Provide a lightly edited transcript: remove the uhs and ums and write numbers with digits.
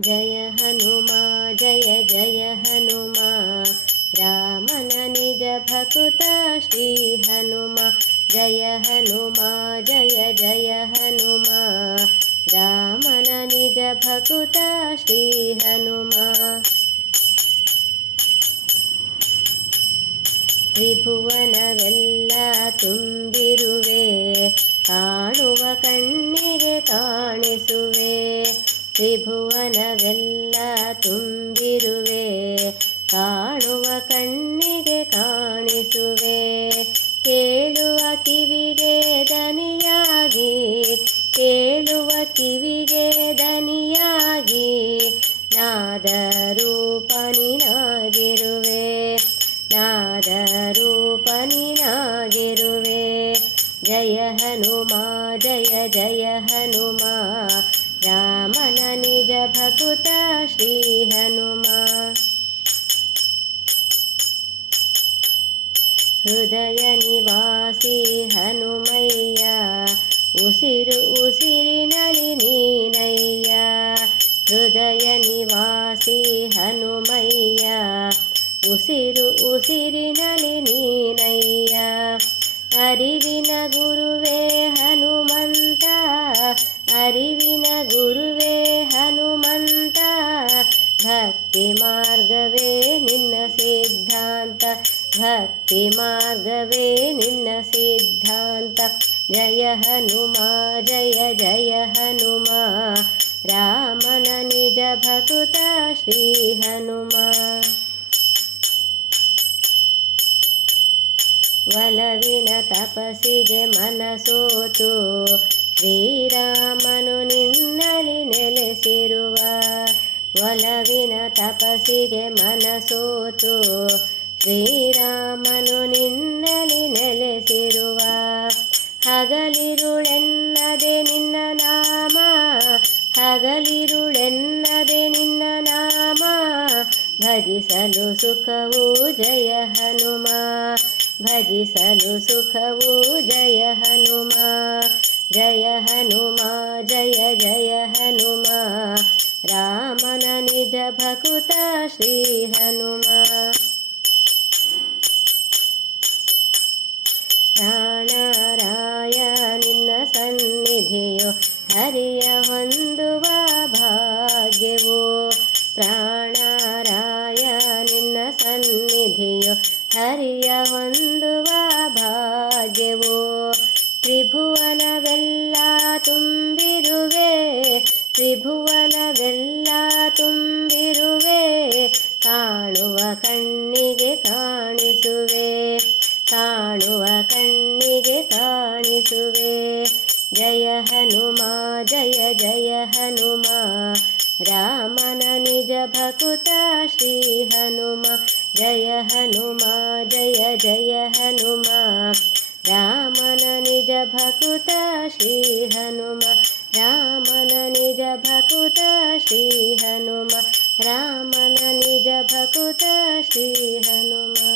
ಜಯ ಹನುಮಾ ಜಯ ಜಯ ಹನುಮಾ ರಾಮನ ನಿಜ ಭಕುತ ಶ್ರೀ ಹನುಮ. ಜಯ ಹನುಮಾ ಜಯ ಜಯ ಹನುಮಾ ರಾಮನ ನಿಜ ಭಕುತ ಶ್ರೀ ಹನುಮ. ತ್ರಿಭುವನವೆಲ್ಲ ತುಂಬಿರುವೆ, ಕಾಣುವ ಕಣ್ಣಿಗೆ ಕಾಣಿಸುವೆ. ತ್ರಿಭುವನವೆಲ್ಲ ತುಂಬಿರುವೆ, ಕಾಣುವ ಕಣ್ಣಿಗೆ ಕಾಣಿಸುವೆ. ಕೇಳುವ ಕಿವಿಗೆ ದನಿಯಾಗಿ, ಕೇಳುವ ಕಿವಿಗೆ ದನಿಯಾಗಿ, ನಾದ ರೂಪ ನೀನಾಗಿರುವೆ, ನಾದ ರೂಪ ನೀನಾಗಿರುವೆ. ಜಯ ಹನುಮಾ ಜಯ ಜಯ ಹನುಮಾ ರಾಮನ ನಿಜ ಭಕುತ ಶ್ರೀ ಹನುಮ. ಹೃದಯ ನಿವಾಸಿ ಹನುಮಯ್ಯ, ಉಸಿರು ಉಸಿರಿನಲಿ ನೀನಯ್ಯ. ಹೃದಯ ನಿವಾಸಿ ಹನುಮಯ್ಯ, ಉಸಿರು ಉಸಿರಿನಲಿ ನೀನಯ್ಯ. ಅರಿವಿನ ಗುರುವೇ ಹನುಮಂತ, ಅರಿವಿನ ಗುರುವೇ ಹನುಮಂತ. ಭಕ್ತಿ ಮಾರ್ಗವೇ ನಿನ್ನ ಸಿದ್ಧಾಂತ, ಭಕ್ತಿ ಮಾರ್ಗವೇ ನಿನ್ನ ಸಿದ್ಧಾಂತ. ಜಯ ಹನುಮಾ ಜಯ ಜಯ ಹನುಮಾ ರಾಮನ ನಿಜ ಭಕುತ ಶ್ರೀ ಹನುಮ. ಒಲವಿನ ತಪಸ್ಸಿಗೆ ಮನಸೋತು, ಶ್ರೀರಾಮನು ನಿನ್ನಲಿ ನೆಲೆಸಿರುವ. ಒಲವಿನ ತಪಸ್ಸಿಗೆ ಮನಸೋತು, ಶ್ರೀರಾಮನು ನಿನ್ನಲಿ ನೆಲೆಸಿರುವ. ಹಗಲಿರುಳೆನ್ನದೆ ನಿನ್ನ ನಾಮ, ಹಗಲಿರುಳೆನ್ನದೆ ನಿನ್ನ ನಾಮ. ಭಜಿಸಲು ಸುಖವು ಜಯ ಹನುಮ, ಭಜಿಸಲು ಸುಖವು ಜಯ ಹನುಮ. ಜಯ ಹನುಮಾ ಜಯ ಜಯ ಹನುಮಾ ರಾಮನ ನಿಜ ಭಕುತ ಶ್ರೀ ಹನುಮ. ಪ್ರಾಣರಾಯ ನಿನ್ನ ಸನ್ನಿಧಿಯು ಹರಿಯ ಹೊಂದುವ ಭಾಗ್ಯವು. ಪ್ರಾಣರಾಯ ನಿನ್ನ ಸನ್ನಿಧಿಯು ಹರಿಯ ಹೊಂದುವ ಭಾಗ್ಯವು. ತ್ರಿಭುವನವೆಲ್ಲ ತುಂಬಿರುವೆ, ತ್ರಿಭುವನವೆಲ್ಲ ತುಂಬಿರುವೆ. ಕಾಣುವ ಕಣ್ಣಿಗೆ ಕಾಣಿಸುವೆ, ಕಾಣುವ ಕಣ್ಣಿಗೆ ಕಾಣಿಸುವೆ. ಜಯ ಹನುಮಾ ಜಯ ಜಯ ಹನುಮಾ ರಾಮನ ನಿಜ ಭಕುತ ಶ್ರೀ ಹನುಮ. ಜಯ ಹನುಮಾ ಜಯ ಜಯ ಹನುಮಾ ರಾಮನ ನಿಜ ಭಕುತ ಶ್ರೀ ಹನುಮ. ರಾಮನ ನಿಜ ಭಕುತ ಶ್ರೀ ಹನುಮ, ರಾಮನ ನಿಜ ಭಕುತ ಶ್ರೀ ಹನುಮ.